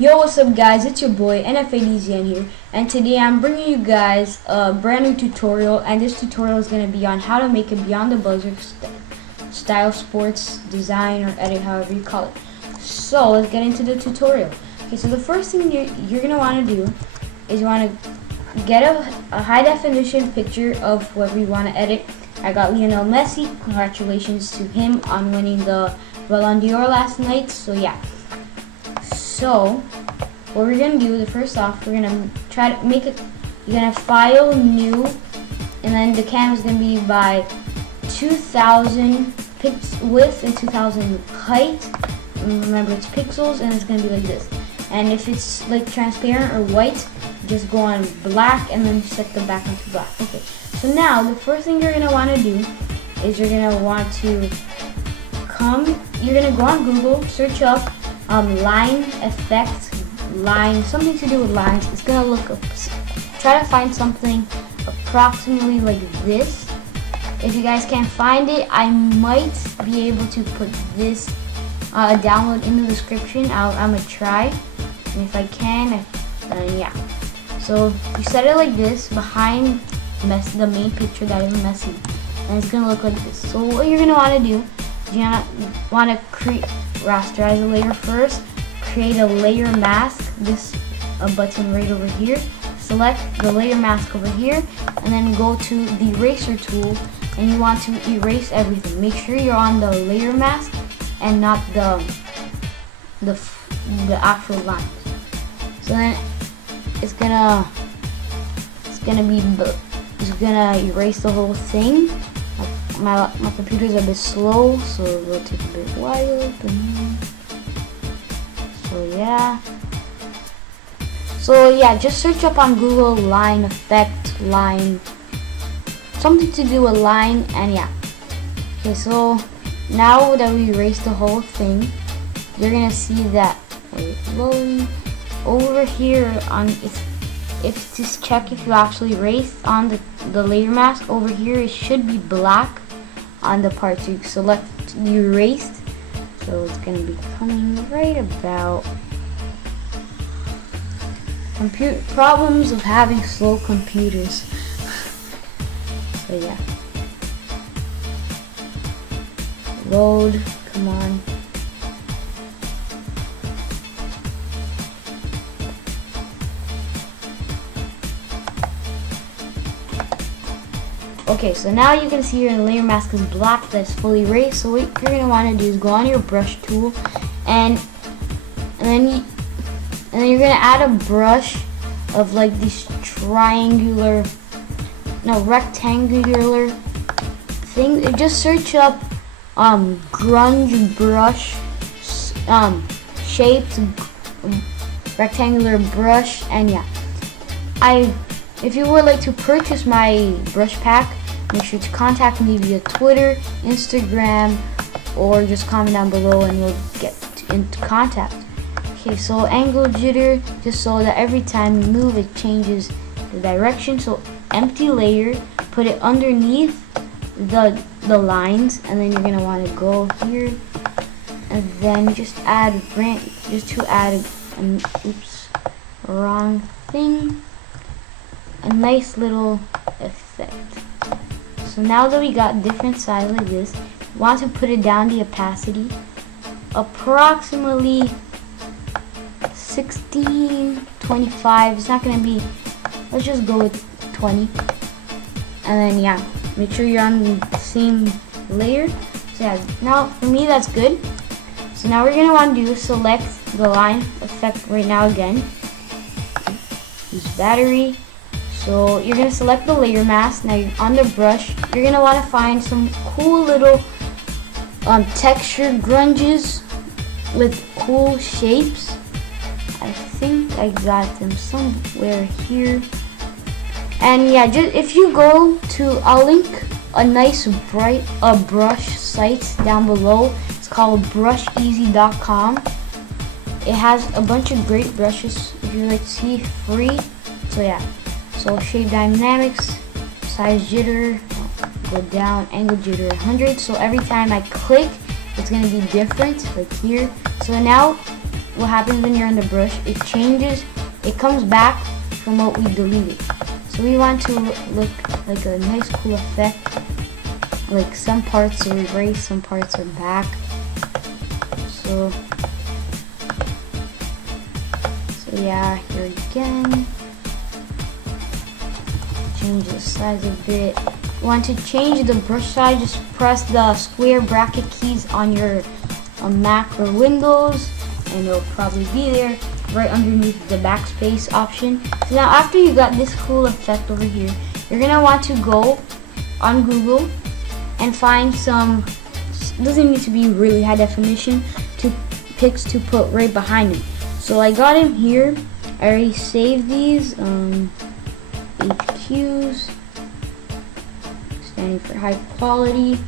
Yo, what's up guys, it's your boy Deezy here, and today I'm bringing you guys a brand new tutorial, and this tutorial is going to be on how to make a Beyond the Buzzer style sports design or edit, however you call it. So let's get into the tutorial. Okay, so the first thing you're going to want to do is you want to get a high definition picture of whoever you want to edit. I got Lionel Messi, congratulations to him on winning the Ballon d'Or last night, so yeah. So, what we're going to do, first off, we're going to try to make it, you're going to file new, and then the canvas is going to be by 2000 width and 2000 height. Remember, it's pixels, and it's going to be like this. And if it's like transparent or white, just go on black, and then set the background to black. Okay, so now, the first thing you're going to want to do is you're going to want to you're going to go on Google, search up line effect, something to do with lines. It's gonna look up, try to find something approximately like this. If you guys can't find it, I might be able to put this download in the description. I'm gonna try, and if I can, yeah. So you set it like this behind the main picture that is messy, and it's gonna look like this. So what you're gonna want to do, you want to rasterize a layer first, create a layer mask, this button right over here, select the layer mask over here, and then go to the eraser tool, and you want to erase everything. Make sure you're on the layer mask and not the actual lines. So then it's gonna erase the whole thing. My computer's a bit slow, so it will take a bit while. So yeah, just search up on Google line effect, line, something to do with line, and yeah. Okay, so now that we erased the whole thing, you're gonna see that over here on if just check if you actually erased on the layer mask over here, it should be black on the part you select you erased. So it's gonna be coming right about. Problems of having slow computers. So yeah. Load, come on. Okay, so now you can see your layer mask is black, that's fully erased. So what you're gonna want to do is go on your brush tool, and then you're gonna add a brush of like this rectangular thing. Just search up grunge brush, shaped rectangular brush, and yeah. If you would like to purchase my brush pack, make sure to contact me via Twitter, Instagram, or just comment down below and we'll get into contact. Okay, so angle jitter, just so that every time you move it changes the direction. So empty layer, put it underneath the lines, and then you're gonna want to go here and then just add wrong thing, a nice little effect. So now that we got different sides like this, we want to put it down the opacity approximately 16, 25. It's not gonna be, let's just go with 20. And then yeah, make sure you're on the same layer. So yeah, now for me that's good. So now we're gonna want to do select the line effect right now again. Use battery. So you're gonna select the layer mask. Now you're on the brush. You're gonna want to find some cool little texture grunges with cool shapes. I think I got them somewhere here. And yeah, just if you go to, I'll link a nice brush site down below. It's called brusheasy.com. It has a bunch of great brushes if you like to see free. So yeah. So shape dynamics, size jitter, go down, angle jitter 100. So every time I click, it's gonna be different, like here. So now what happens when you're on the brush, it changes, it comes back from what we deleted. So we want to look like a nice cool effect. Like some parts are erased, some parts are back. So yeah, here again. Change the size a bit. Want to change the brush size, just press the square bracket keys on your Mac or Windows, and it'll probably be there right underneath the backspace option. So now after you got this cool effect over here, you're gonna want to go on Google and find some, doesn't need to be really high definition, to pics to put right behind them. So I got him here. I already saved these HQs, standing for high quality.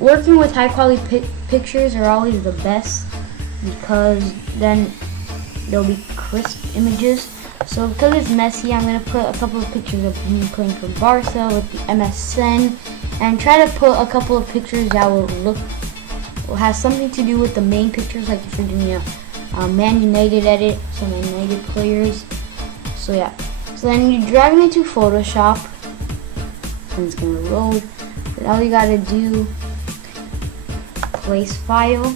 Working with high quality pictures are always the best because then they'll be crisp images. So because it's messy, I'm gonna put a couple of pictures of me playing for Barca with the MSN, and try to put a couple of pictures that will have something to do with the main pictures, like if you're doing a Man United edit, some Man United players. So yeah. So then you drag it into Photoshop, and it's gonna load. But all you gotta do, place file,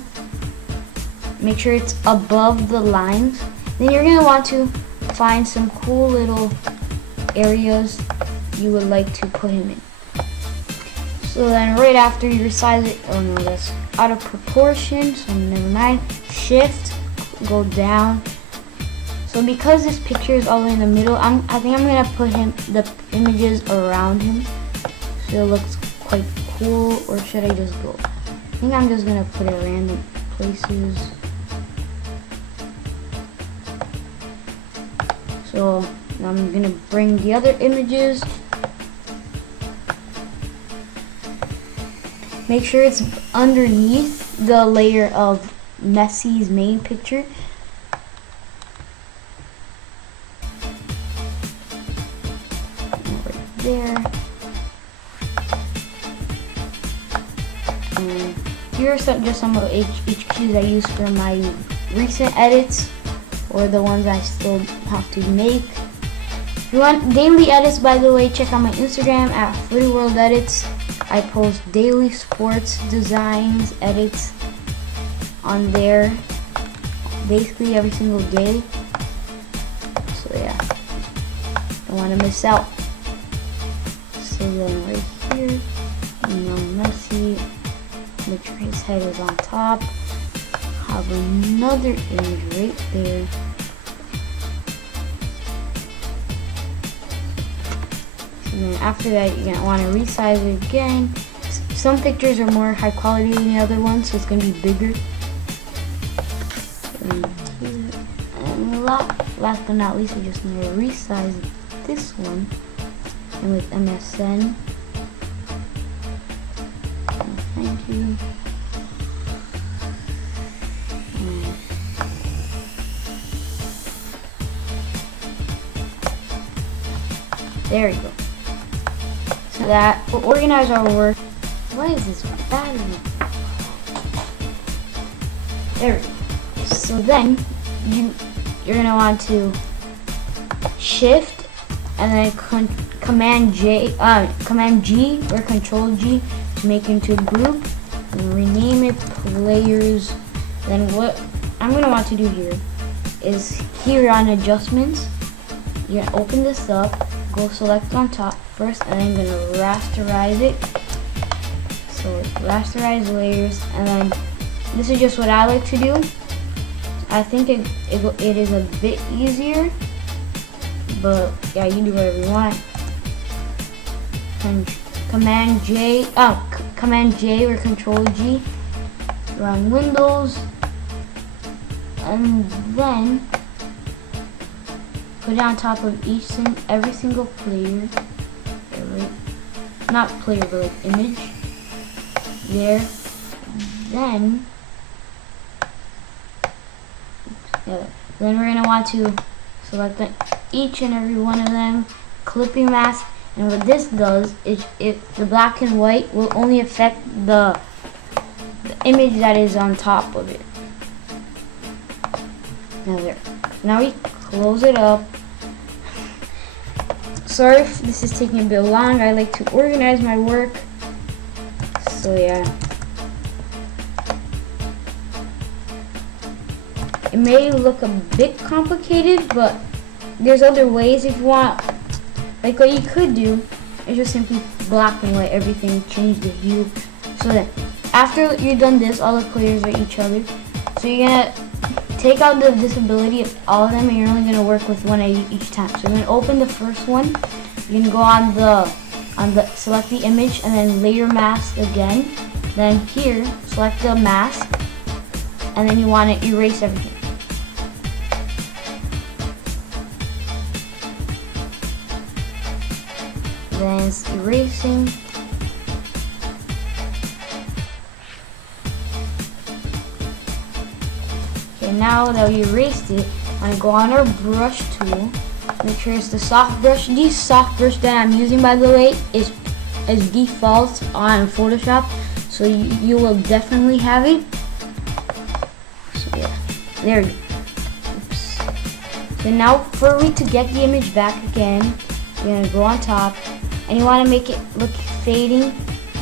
make sure it's above the lines. Then you're gonna want to find some cool little areas you would like to put him in. So then right after you resize it, oh no, that's out of proportion, so never mind. Shift, go down. So because this picture is all the way in the middle, I think I'm gonna put the images around him, so it looks quite cool. Or should I just go? I think I'm just gonna put it random places. So now I'm gonna bring the other images. Make sure it's underneath the layer of Messi's main picture. Right there. And here are just some of the HQs I use for my recent edits, or the ones I still have to make. If you want daily edits, by the way, check out my Instagram at FreeWorldEdits. I post daily sports designs, edits on there basically every single day. So yeah, don't want to miss out. So then right here, Messi, make sure his head is on top. Have another image right there. And then after that, you're gonna want to resize it again. Some pictures are more high quality than the other ones, so it's gonna be bigger. And last but not least, we're just gonna resize this one, and with MSN. Thank you. There we go. So that will organize our work. What is this battery? There we go. So then you're gonna want to shift and then command G or Control G to make into a group and rename it players. Then what I'm gonna want to do here is here on adjustments, you're gonna open this up, go select on top first, and then I'm gonna rasterize it. So rasterize layers, and then this is just what I like to do. I think it is a bit easier, but yeah, you do whatever you want. Command J or Control G. You're on Windows, and then put it on top of every single player. Not player, but like image. There. Then we're gonna want to select each and every one of them, clipping mask, and what this does is the black and white will only affect the image that is on top of it. Now there. Now we close it up. Sorry if this is taking a bit long. I like to organize my work. So yeah. It may look a bit complicated, but there's other ways if you want. Like what you could do is just simply black and white everything, change the view, so that after you're done this, all the players are each other. So you're gonna take out the visibility of all of them, and you're only gonna work with one at each time. So you're gonna open the first one. You're gonna go on the select the image and then layer mask again. Then here, select the mask, and then you want to erase everything. Then it's erasing. Okay, now that we erased it, I'm going to go on our brush tool. Make sure it's the soft brush. This soft brush that I'm using, by the way, is default on Photoshop, so you will definitely have it. So yeah, there we go. Oops. So now for me to get the image back again, you're gonna go on top, and you want to make it look fading,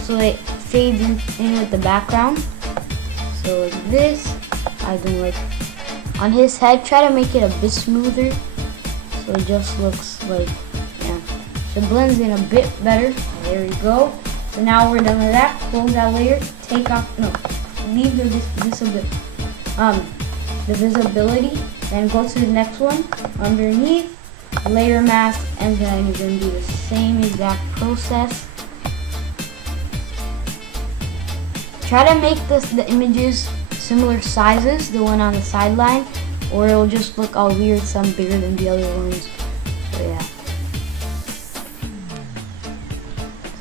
so it fades in with the background. So like this. I don't like on his head. Try to make it a bit smoother, so it just looks like, yeah, so it blends in a bit better. There we go. So now we're done with that. Close that layer. Take off, no, leave the visibility. Then go to the next one underneath, layer mask, and then you're gonna do the same exact process. Try to make the images similar sizes, the one on the sideline, or it'll just look all weird, some bigger than the other ones. So yeah.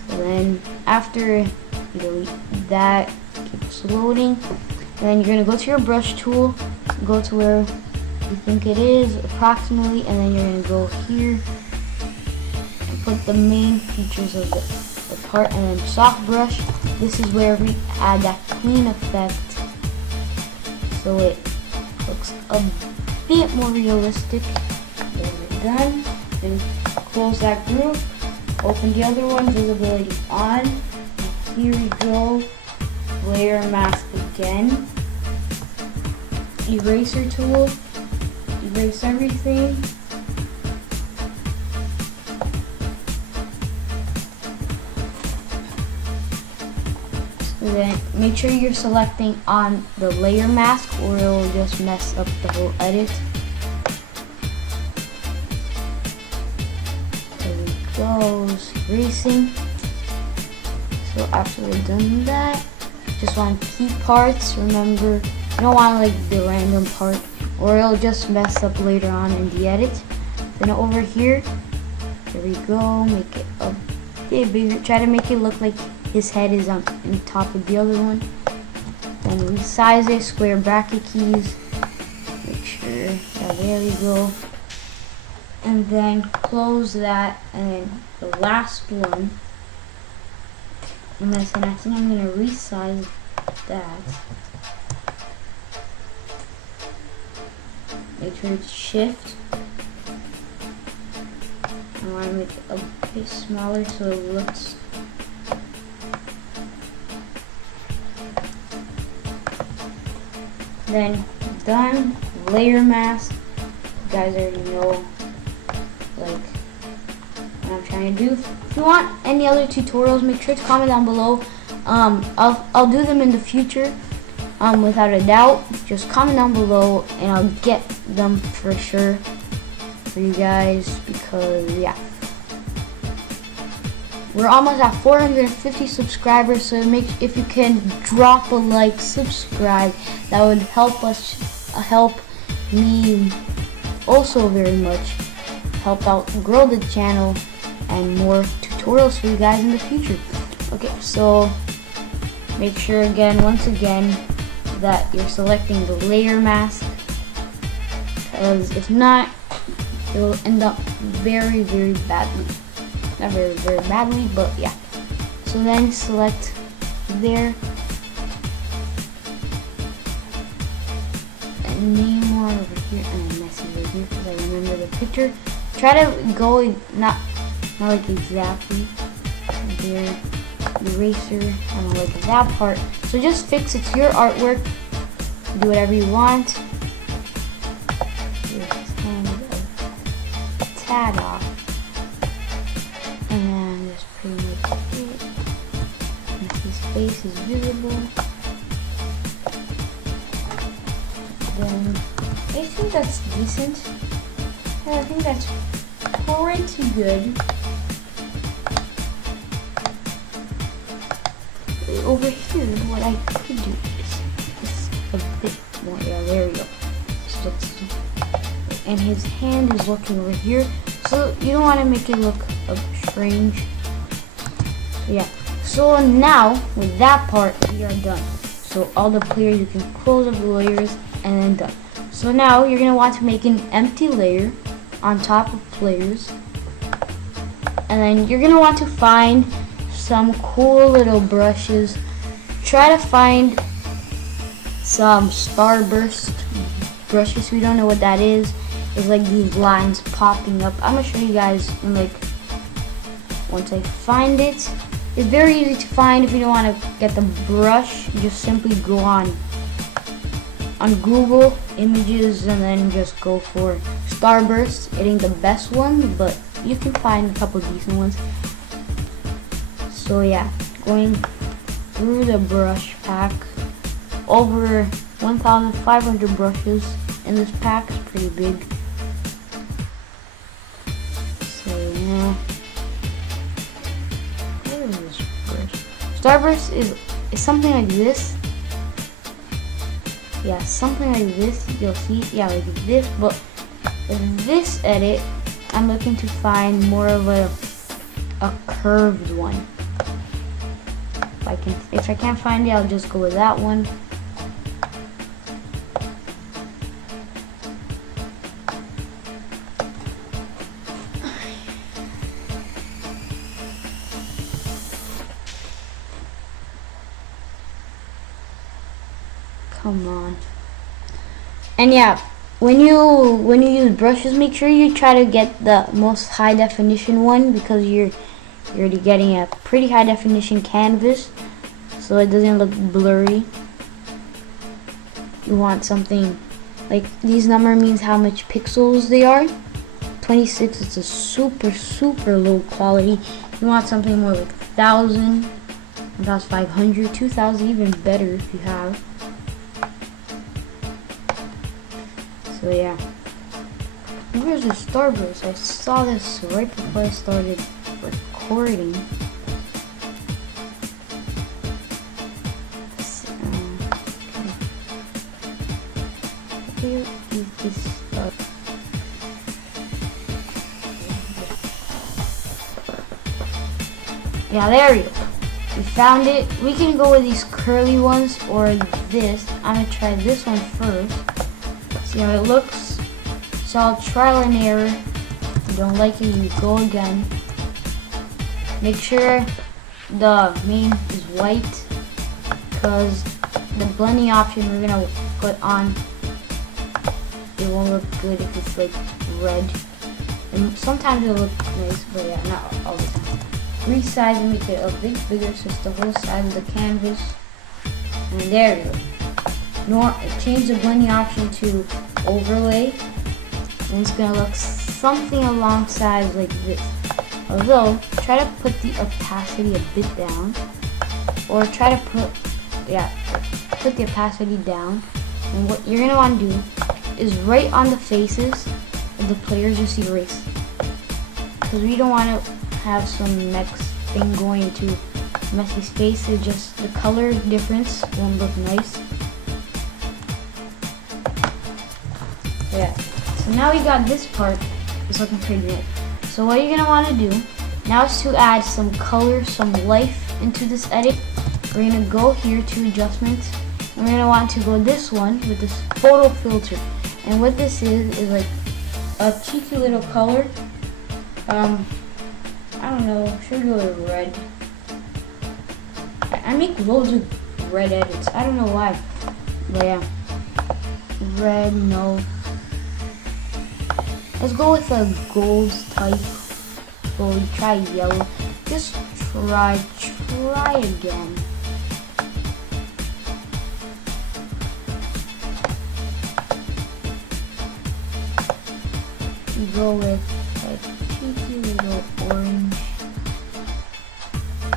So then after you delete that, keeps loading, and then you're gonna go to your brush tool, go to where you think it is approximately, and then you're gonna go here and put the main features of the part, and then soft brush. This is where we add that clean effect, so it looks a bit more realistic. Then we're done. Then close that group. Open the other one, visibility on. Here we go. Layer mask again. Eraser tool. Erase everything. And then make sure you're selecting on the layer mask, or it will just mess up the whole edit. There we go, erasing. So after we're done with that, just want key parts. Remember, you don't want like the random part, or it'll just mess up later on in the edit. Then over here, there we go, make it a bit bigger. Try to make it look like his head is on top of the other one. Then resize it, square bracket keys. Make sure, yeah, there we go. And then close that, and then the last one. And I think I'm gonna resize that. Make sure it's shift. I want to make it a bit smaller so it looks. Then done. Layer mask. You guys already know like what I'm trying to do. If you want any other tutorials, make sure to comment down below. I'll do them in the future. Without a doubt, just comment down below and I'll get them for sure for you guys, because yeah, we're almost at 450 subscribers, so if you can drop a like, subscribe, that would help me also very much, help out grow the channel and more tutorials for you guys in the future. Okay, so make sure once again that you're selecting the layer mask, because if not, it will end up very badly. Not very badly, but yeah. So then select there and name Neymar over here and then Messi right here because I remember the picture. Try to go not like exactly there. Eraser, I don't like that part. So just fix it to your artwork. Do whatever you want. Just hand a tad off. And then just pretty much it. His face is visible. Then I think that's decent. And I think that's pretty good. Over here, what I could do is a bit more. Yeah, there we go. So and his hand is looking over here, so you don't want to make it look strange. So yeah. So now with that part, we are done. So all the players, you can close up the layers and then done. So now you're gonna want to make an empty layer on top of players, and then you're gonna want to find some cool little brushes. Try to find some starburst brushes. If you don't know what that is, it's like these lines popping up. I'm gonna show you guys in like once I find it. It's very easy to find. If you don't want to get the brush, you just simply go on Google Images and then just go for starburst. It ain't the best one, but you can find a couple decent ones. So yeah, going through the brush pack, over 1,500 brushes in this pack. Is pretty big. So yeah, where is this brush? Starburst is something like this. Yeah, something like this. You'll see, yeah, like this. But with this edit, I'm looking to find more of a curved one. If I can't find it, I'll just go with that one. Come on. And yeah, when you use brushes, make sure you try to get the most high definition one, because you're already getting a pretty high definition canvas, so it doesn't look blurry. You want something like these number means how much pixels they are. 26 is a super low quality. You want something more like 1,000, 1,500, 2,000, even better if you have. So yeah. Where's the starburst? I saw this right before I started recording. Where is this stuff? Yeah, there we go. We found it. We can go with these curly ones or this. I'm gonna try this one first. See how it looks. It's all trial and error. If you don't like it, you go again. Make sure the main is white, because the blending option we're gonna put on, it won't look good if it's like red. And sometimes it'll look nice, but yeah, not all the time. Resize and make it a bit bigger, so it's the whole size of the canvas. And there we go. Change the blending option to overlay, and it's gonna look something alongside like this. Although, try to put the opacity a bit down, or try to put the opacity down. And what you're gonna want to do is right on the faces of the players, just erase, because we don't want to have some next thing going into Messi's face. It's just the color difference won't look nice. Yeah. So now we got this part. It's looking pretty good. So what you're gonna want to do now is to add some color, some life into this edit. We're gonna go here to adjustments, and we're gonna want to go this one with this photo filter. And what this is like a cheeky little color. I don't know. Should go with red. I make loads of red edits. I don't know why, but yeah. red, no. Let's go with a gold type. So we try yellow. Just try again. We go with like cheeky little orange.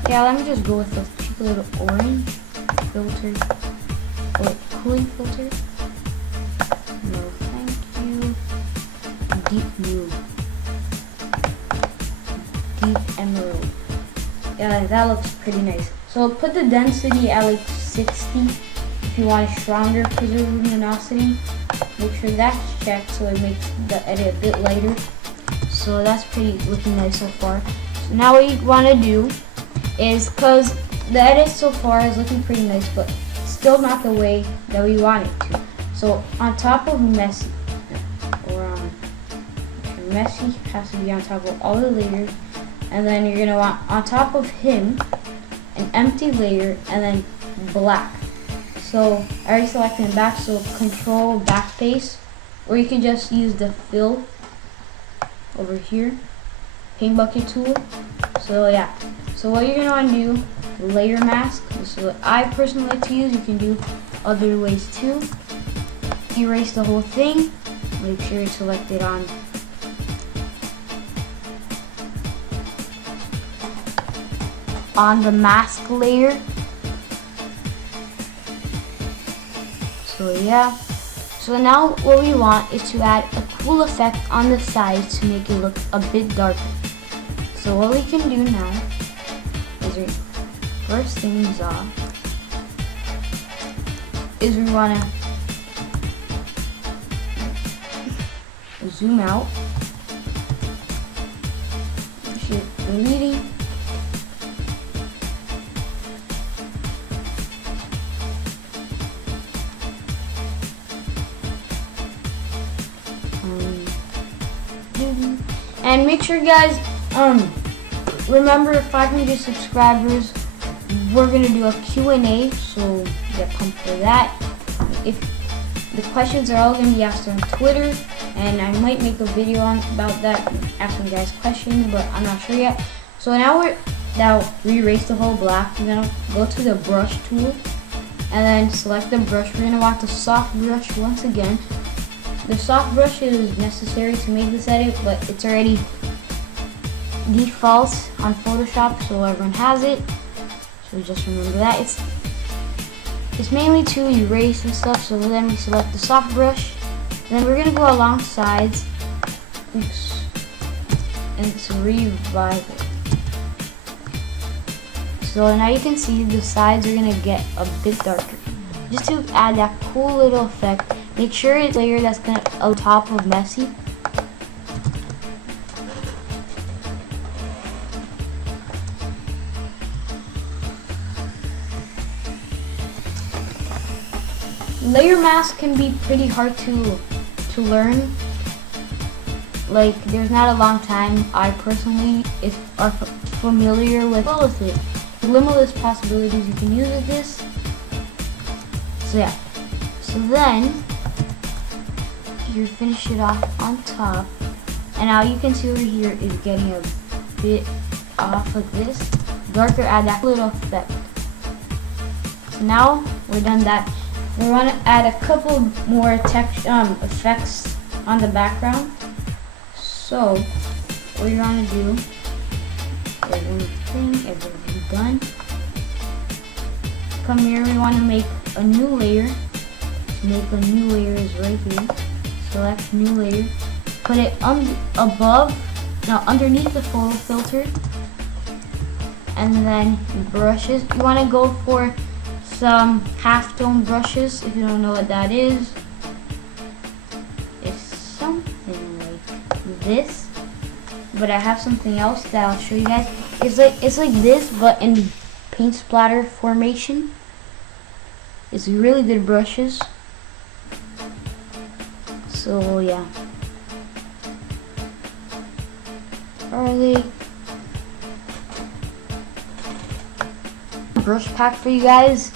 Yeah, let me just go with a cheeky little orange filter or cooling filter. No, thank you. Deep blue. Deep emerald. Yeah, that looks pretty nice. So put the density at like 60 if you want a stronger preserve luminosity. Make sure that's checked so it makes the edit a bit lighter. So that's pretty looking nice so far. So now what you want to do is, because the edit so far is looking pretty nice, but still not the way that we want it to. So on top of messy, or messy has to be on top of all the layers, and then you're gonna want on top of him an empty layer and then black. So I already selected back, so control backspace, or you can just use the fill over here, paint bucket tool. So yeah, so what you're gonna want to do, layer mask. This is what I personally like to use. You can do other ways too. Erase the whole thing. Make sure you select it on the mask layer. So yeah, so now what we want is to add a cool effect on the sides to make it look a bit darker. So what we can do now is first things off is we want to zoom out. Deleting. And make sure, guys, remember 500 subscribers, we're gonna do a Q&A, so get pumped for that. If the questions are all gonna be asked on Twitter, and I might make a video about that, asking guys questions, but I'm not sure yet. So now we erased the whole black, we're gonna go to the brush tool, and then select the brush. We're gonna want the soft brush once again. The soft brush is necessary to make this edit, but it's already default on Photoshop, so everyone has it. So just remember that. It's mainly to erase and stuff, so then we select the soft brush. Then we're gonna go along sides. Oops. And it's revive it. So now you can see the sides are gonna get a bit darker. Just to add that cool little effect, make sure it's a layer that's gonna on top of messy. Layer mask can be pretty hard to learn. Like, there's not a long time I personally are familiar with it. Limitless possibilities you can use with this. So yeah. So then you finish it off on top, and now you can see over here is getting a bit off like this. Darker, add that little effect. So now we're done that. We want to add a couple more effects on the background. So what you want to do, everything's done. Come here, we want to make a new layer. Make a new layer is right here. Select new layer. Put it underneath the photo filter. And then brushes. You want to go for some half-tone brushes. If you don't know what that is, it's something like this. But I have something else that I'll show you guys. It's like this, but in paint splatter formation. It's really good brushes. So yeah. Are they? Brush pack for you guys.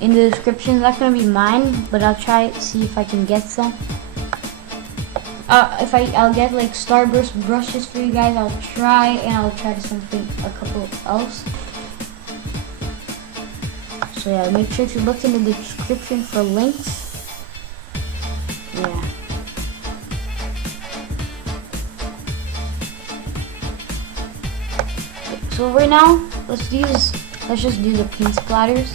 in the description. It's not gonna be mine, but I'll try to see if I can get some. I'll get like Starburst brushes for you guys. I'll try, and I'll try a couple else. So yeah, make sure to look in the description for links. Yeah. So right now, let's just do the paint splatters.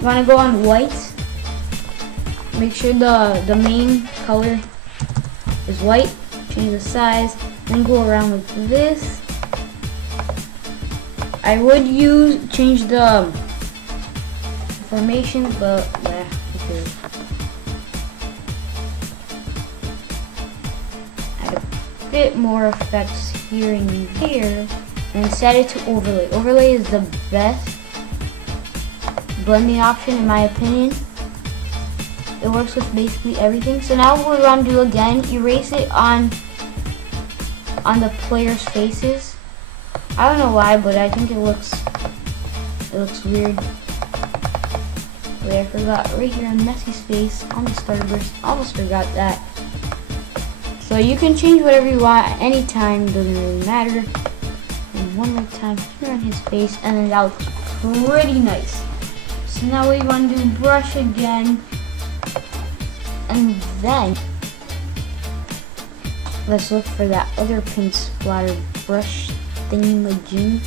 You wanna go on white. Make sure the main color is white. Change the size, then go around like this. I would change the formation, but yeah, okay. Add a bit more effects here and there, and set it to overlay. Overlay is the best blending option in my opinion. It works with basically everything. So now what we're gonna do again, erase it on the players' faces. I don't know why, but I think it looks weird. Wait, I forgot right here on Messi's face on the Starburst. Almost forgot that. So you can change whatever you want at any time, doesn't really matter. And one more time here on his face, and then that looks pretty nice. So now we want to do brush again, and then let's look for that other paint splatter brush thingy-majig.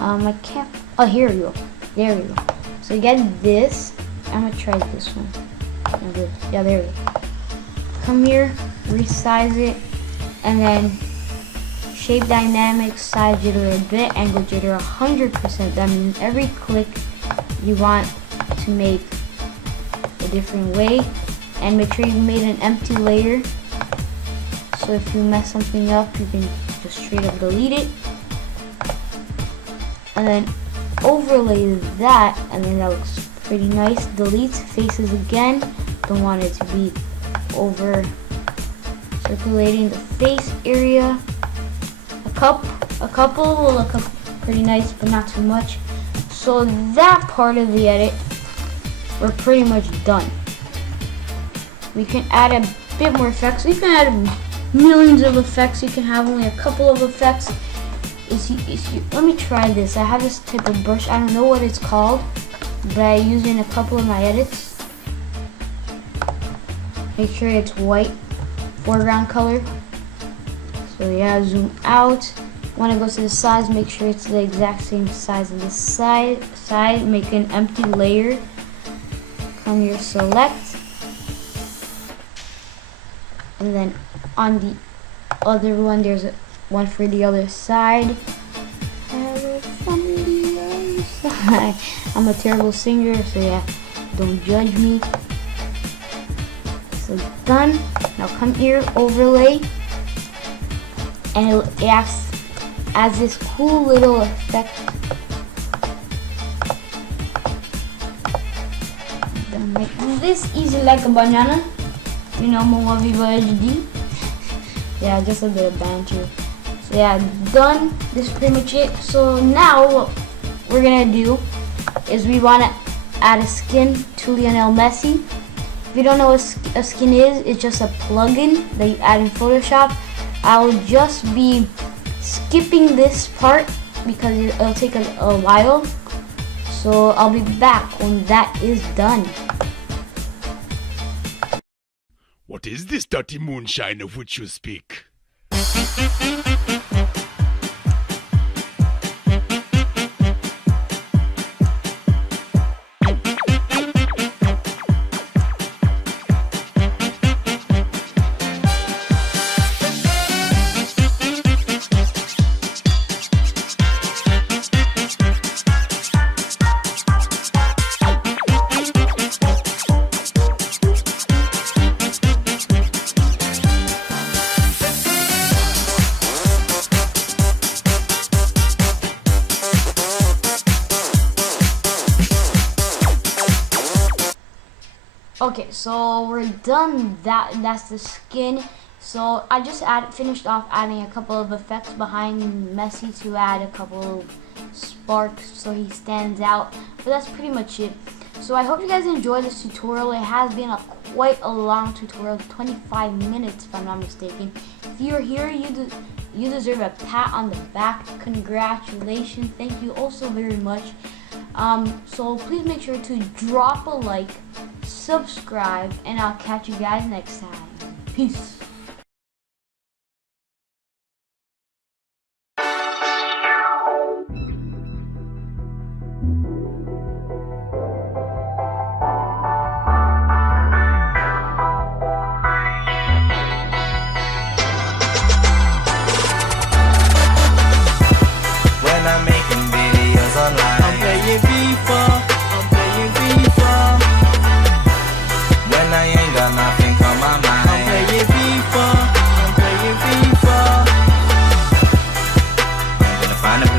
I can't. Oh, here we go. There we go. So you get this. I'm gonna try this one. Yeah, there we go. Come here, resize it, and then shape dynamics, size jitter a bit, angle jitter 100%. That means every click you want to make a different way, and make sure you made an empty layer. So if you mess something up, you can just straight up delete it. And then overlay that, and then that looks pretty nice. Delete faces again. Don't want it to be over circulating the face area. A couple will look pretty nice, but not too much. So that part of the edit, we're pretty much done. We can add a bit more effects. We can add millions of effects. You can have only a couple of effects. Let me try this. I have this type of brush. I don't know what it's called, but I use it in a couple of my edits. Make sure it's white foreground color. So yeah, zoom out. When it goes to the size, make sure it's the exact same size of the side. Make an empty layer. Come here, select, and then on the other one, there's one for the other side. I'm a terrible singer, so yeah, don't judge me. So done. Now come here, overlay, and it adds this cool little effect. Done like this, easy like a banana. You know, Moa Viva HD. Yeah, just a bit of banter. So yeah, done. This is pretty much it. So now what we're gonna do is we want to add a skin to Lionel Messi. If you don't know what a skin is, it's just a plugin that you add in Photoshop. I'll just be skipping this part because it'll take a while. So I'll be back when that is done. What is this dirty moonshine of which you speak? Okay, so we're done. That's the skin. So I just finished off adding a couple of effects behind Messi to add a couple sparks so he stands out. But that's pretty much it. So I hope you guys enjoyed this tutorial. It has been quite a long tutorial, 25 minutes if I'm not mistaken. If you're here, you deserve a pat on the back. Congratulations. Thank you also very much. So please make sure to drop a like, subscribe, and I'll catch you guys next time. Peace.